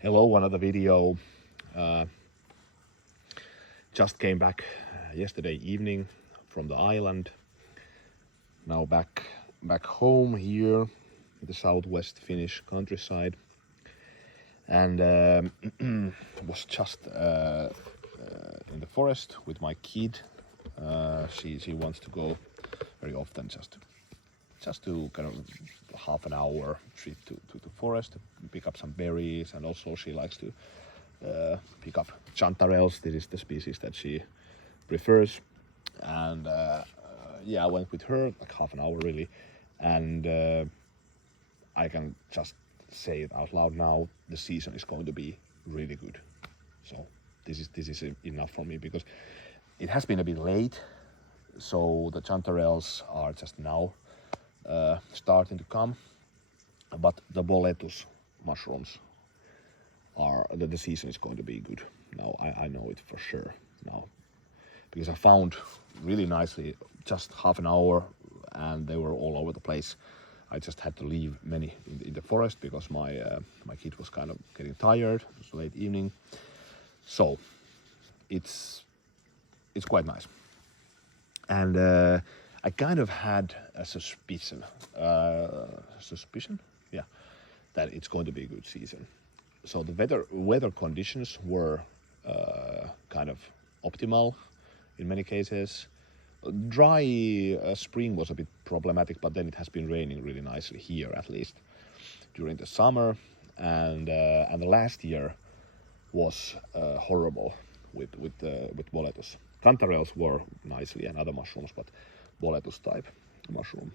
Hello, another video. Uh, just came back yesterday evening from the island. Now back home here in the southwest Finnish countryside, and was just in the forest with my kid. She wants to go very often just to kind of half an hour trip to the forest to pick up some berries, and also she likes to pick up chanterelles. This is the species that she prefers, and yeah, I went with her like half an hour really, and I can just say it out loud now, the season is going to be really good. So this is enough for me, because it has been a bit late, so the chanterelles are just now starting to come, but the boletus mushrooms are the season is going to be good. Now I know it for sure now, because I found really nicely just half an hour, and they were all over the place. I just had to leave many in the forest because my kid was kind of getting tired. It was late evening, so it's quite nice. And I kind of had a suspicion, yeah, that it's going to be a good season. So the weather conditions were kind of optimal in many cases. Dry spring was a bit problematic, but then it has been raining really nicely here, at least during the summer, and the last year was horrible with boletus. Cantarelles were nicely and other mushrooms, but boletus type mushroom.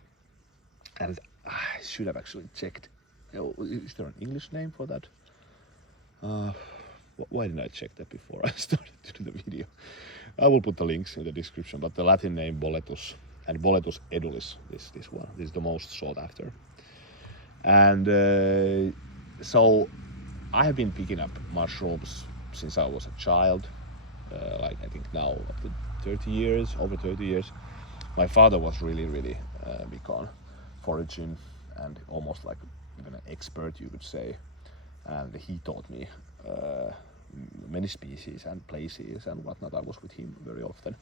And I should have actually checked. Is there an English name for that? Why didn't I check that before I started to do the video? I will put the links in the description, but the Latin name boletus, and boletus edulis, this one, this is the most sought after. And so I have been picking up mushrooms since I was a child, like I think now up to 30 years, over 30 years. My father was really big on foraging, and almost like even an expert, you could say, and he taught me many species and places and whatnot. I was with him very often,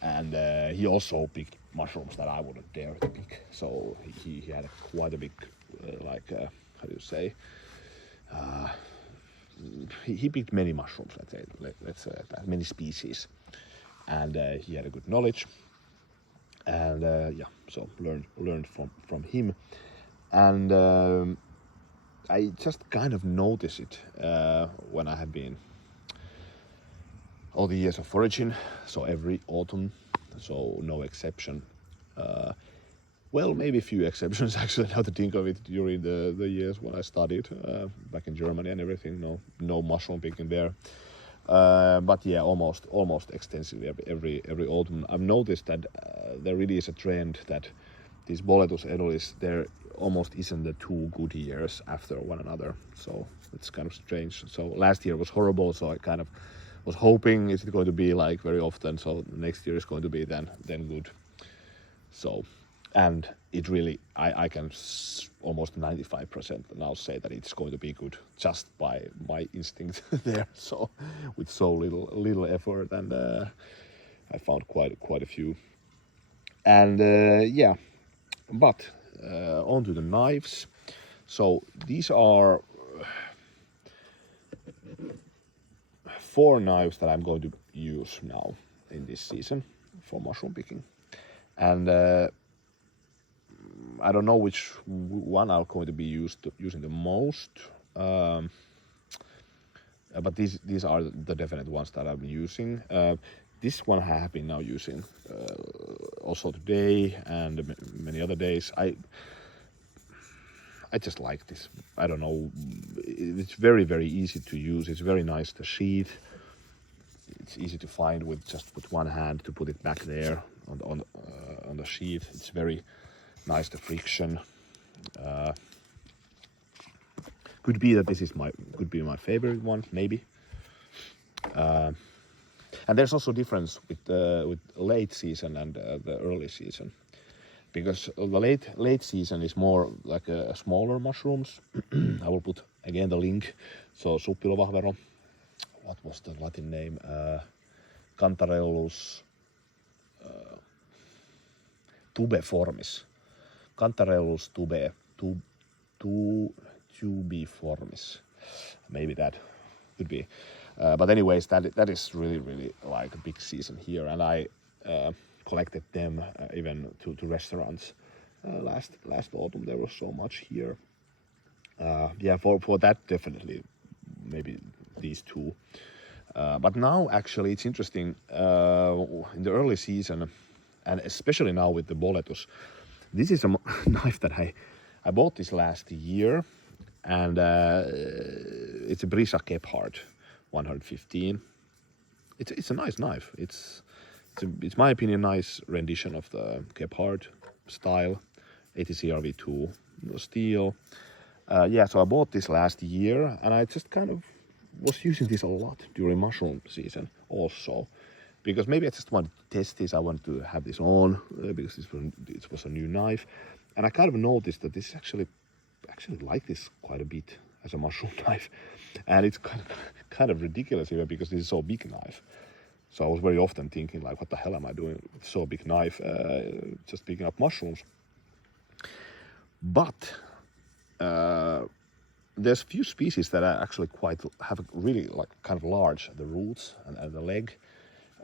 and he also picked mushrooms that I wouldn't dare to pick. So he had quite a big how do you say, he picked many mushrooms, let's say that, many species, and he had a good knowledge, and yeah, so learned from him. And I just kind of notice it when I have been all the years of foraging, so every autumn, so no exception. Well, maybe a few exceptions actually, now to think of it, during the years when I studied back in Germany and everything. No mushroom picking there. But yeah, almost extensively every autumn. I've noticed that there really is a trend that these boletus edulis, there almost isn't the 2 good years after one another. So it's kind of strange. So last year was horrible, so I kind of was hoping, is it going to be like very often, so next year is going to be then good. So, and it really, I can almost 95% now say that it's going to be good, just by my instinct there. So with so little effort, and I found quite a few. And yeah, but onto the knives. So these are 4 knives that I'm going to use now in this season for mushroom picking, and I don't know which one I'm going to be using the most, but these are the definite ones that I've been using. This one I have been now using also today and many other days. I just like this. I don't know. It's very easy to use. It's very nice to sheath. It's easy to find with one hand to put it back there on the sheath. It's very nice, the friction. Could be that this is could be my favorite one, maybe. And there's also difference with late season and the early season, because the late season is more like smaller mushrooms. I will put again the link So suppilovahvero, what was the Latin name? Cantarellus tubeformis. Cantarellus tubiformis. Maybe that could be. But anyways, that is really like a big season here, and I collected them even to restaurants last autumn. There was so much here. Yeah, for that definitely maybe these two. But now actually it's interesting in the early season, and especially now with the boletus. This is a knife that I bought this last year, and it's a Brisa Kephart 115. It's a nice knife. It's my opinion nice rendition of the Kephart style, ATCRV2 steel. Yeah, so I bought this last year, and I just kind of was using this a lot during mushroom season also, because maybe I just wanted to test this. I wanted to have this on because it was a new knife, and I kind of noticed that this actually like this quite a bit as a mushroom knife, and it's kind of ridiculous even because this is so big knife. So I was very often thinking like, what the hell am I doing with so big knife, just picking up mushrooms? But there's few species that are actually have really like kind of large the roots and the leg.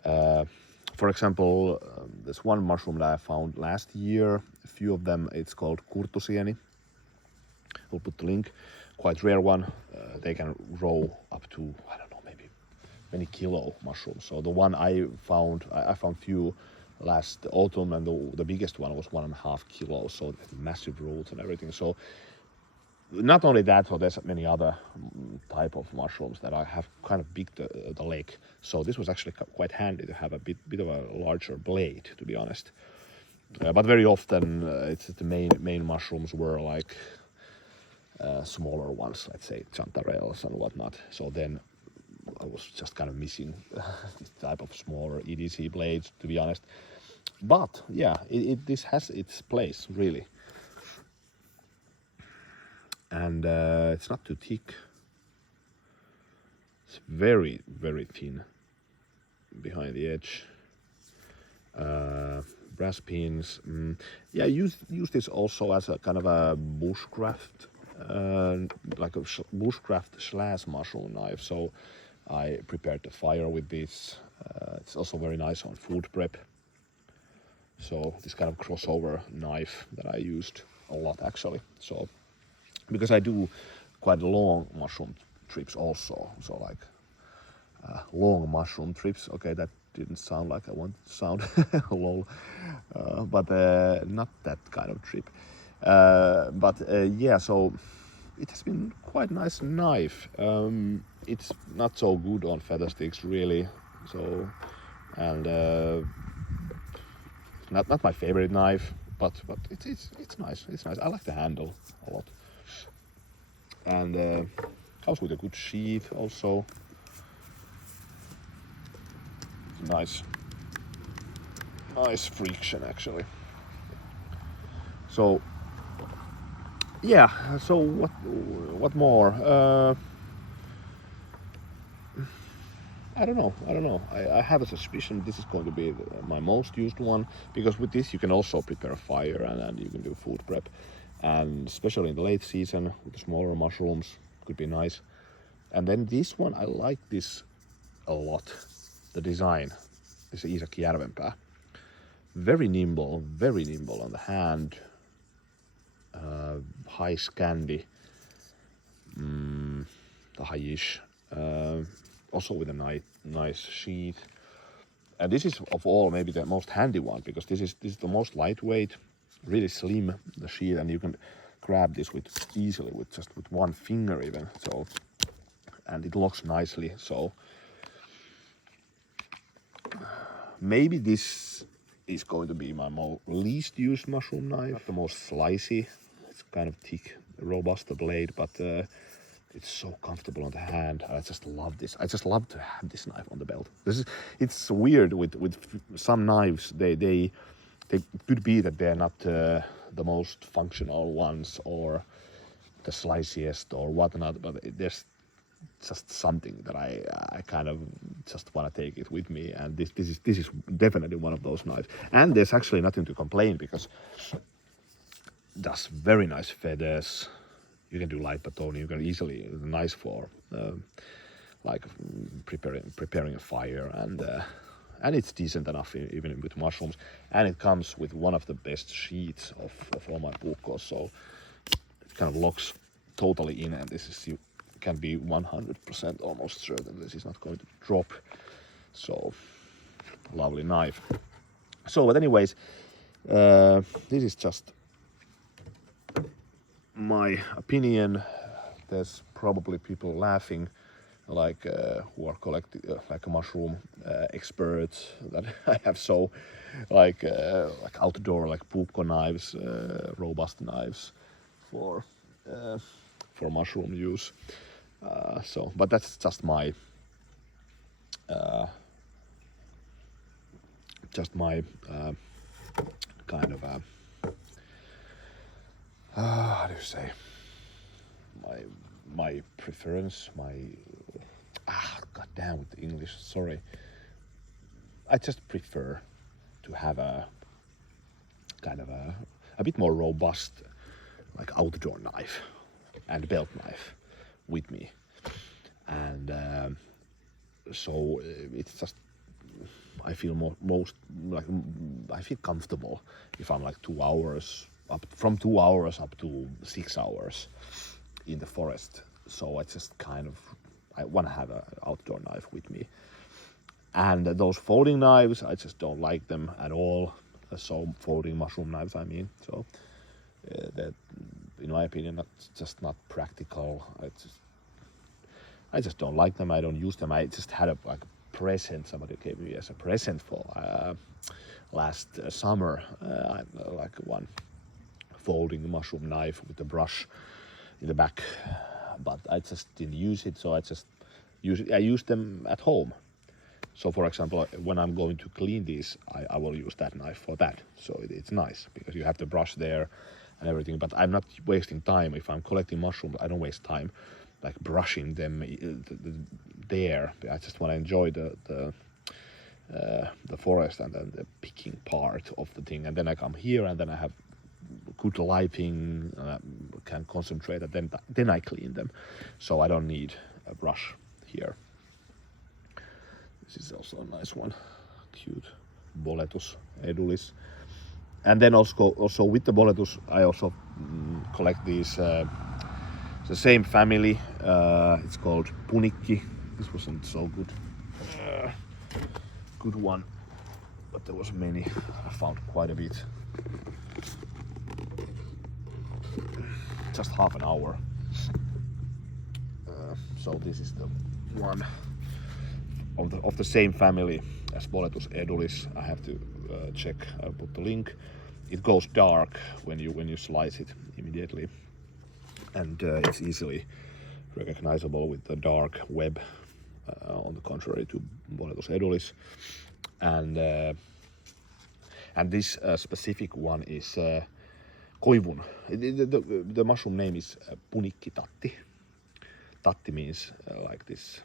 For example, there's one mushroom that I found last year. A few of them. It's called kurtusieni. We'll put the link. Quite rare one. They can grow up to, I don't know, maybe many kilo mushrooms. So the one I found few last autumn, and the biggest one was 1.5 kilos. So massive roots and everything. So not only that, but there's many other type of mushrooms that I have kind of big the leg. So this was actually quite handy to have a bit of a larger blade, to be honest. But very often it's the main mushrooms were like smaller ones, let's say chanterelles and whatnot. So then I was just kind of missing this type of smaller EDC blades, to be honest. But yeah, this has its place really. And it's not too thick. It's very thin behind the edge. Brass pins. Yeah, I use this also as a kind of a bushcraft, like a bushcraft / mushroom knife. So I prepared the fire with this. It's also very nice on food prep. So this kind of crossover knife that I used a lot actually. So because I do quite long mushroom trips also, so like long mushroom trips. Okay, that didn't sound like I wanted to sound, lol, but not that kind of trip. Yeah, so it has been quite nice knife. It's not so good on feather sticks really, so, and not my favorite knife, but it's nice. It's nice. I like the handle a lot. And comes with a good sheath also. Nice friction actually. So yeah, so what more? I don't know. I have a suspicion this is going to be my most used one, because with this you can also prepare a fire and you can do food prep. And especially in the late season with the smaller mushrooms, could be nice. And then this one, I like this a lot. The design is Isak Järvenpää. Very nimble on the hand. High Scandi, the high-ish. Also with a nice sheath. And this is of all maybe the most handy one, because this is the most lightweight. Really slim, the sheath, and you can grab this easily with one finger even. So, and it locks nicely. So maybe this is going to be my least used mushroom knife. Not the most slicey. It's kind of thick, robust blade, but it's so comfortable on the hand. I just love this. I just love to have this knife on the belt. It's weird with some knives. They could be that they're not the most functional ones or the sliciest or whatnot, but just something that I kind of just want to take it with me, and this is definitely one of those knives. And there's actually nothing to complain because it does very nice feathers. You can do light batoning. You can easily nice for like preparing a fire, and it's decent enough even with mushrooms. And it comes with one of the best sheets of all my puukko's, so it kind of locks totally in, and this is you can be 100% almost certain this is not going to drop. So lovely knife. So, but anyways, this is just my opinion. There's probably people laughing, like who are collecting like a mushroom experts, that I have so like outdoor like puukko knives, robust knives for mushroom use. So, but that's just my kind of how do you say, my preference, my god damn with the English, sorry. I just prefer to have a kind of a bit more robust like outdoor knife and belt knife with me, and so it's just I feel most like I feel comfortable if I'm like 2 hours from 2 hours up to 6 hours in the forest. So I just kind of I want to have an outdoor knife with me. And those folding knives, I just don't like them at all. So folding mushroom knives, I mean. So that, in my opinion, that's just not practical. I just don't like them. I don't use them. I just had a present. Somebody gave me as a present for last summer. Like one folding mushroom knife with a brush in the back, but I just didn't use it. So I just I use them at home. So for example, when I'm going to clean these, I will use that knife for that. So it's nice because you have the brush there and everything, but I'm not wasting time. If I'm collecting mushrooms, I don't waste time like brushing them there. I just want to enjoy the forest and then the picking part of the thing. And then I come here and then I have good lighting, can concentrate, and then I clean them. So I don't need a brush here. This is also a nice one, cute Boletus edulis. And then also with the Boletus, I also collect these, the same family. It's called Punikki. This wasn't so good, good one, but there was many. I found quite a bit. Just half an hour. So this is the one of the same family as Boletus edulis. I have to check. I'll put the link. It goes dark when you slice it immediately, and it's easily recognizable with the dark web. On the contrary to Boletus edulis, and this specific one is koivun. The mushroom name is Punikki tatti. Tatti means like this.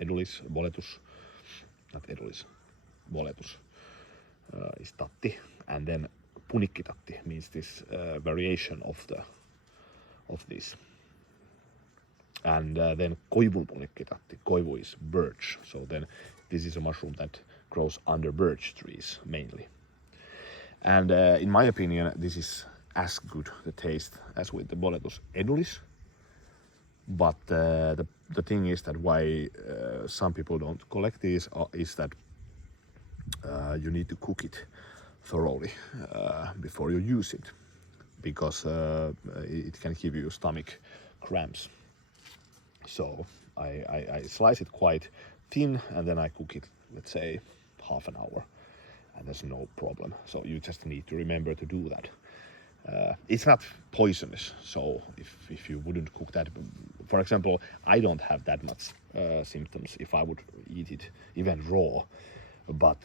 Edulis, Boletus, not edulis, Boletus is tatti, and then Punikki tatti means this variation of this. And then koivun Punikki tatti. Koivu is birch, so then this is a mushroom that grows under birch trees mainly. And in my opinion, this is as good the taste as with the Boletus edulis. But the thing is that why some people don't collect these is that you need to cook it thoroughly before you use it, because it can give you stomach cramps. So I slice it quite thin and then I cook it, let's say, half an hour, and there's no problem. So you just need to remember to do that. It's not poisonous, so if you wouldn't cook that, for example, I don't have that much symptoms if I would eat it even raw, but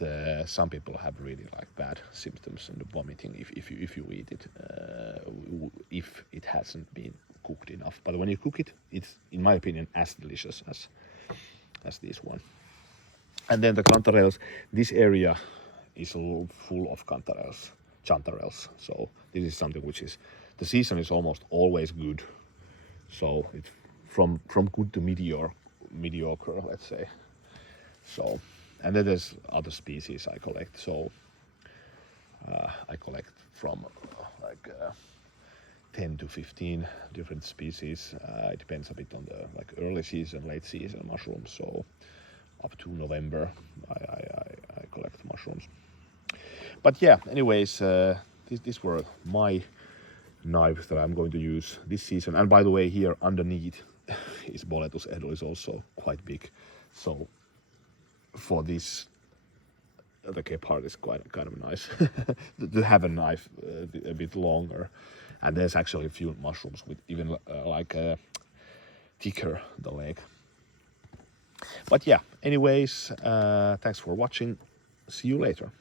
some people have really like bad symptoms and vomiting if you eat it if it hasn't been cooked enough. But when you cook it, it's, in my opinion, as delicious as this one. And then the cantarelles, this area is full of chanterelles. So this is something which is, the season is almost always good. So it's from good to mediocre, let's say. So, and then there's other species I collect. So I collect from 10 to 15 different species. It depends a bit on the early season, late season mushrooms. So up to November, I collect mushrooms. But yeah, anyways, these were my knives that I'm going to use this season. And by the way, here underneath is Boletus Edo is also quite big. So for this, the Cape part is kind of nice to have a knife a bit longer. And there's actually a few mushrooms with even thicker the leg. But yeah, anyways, thanks for watching. See you later.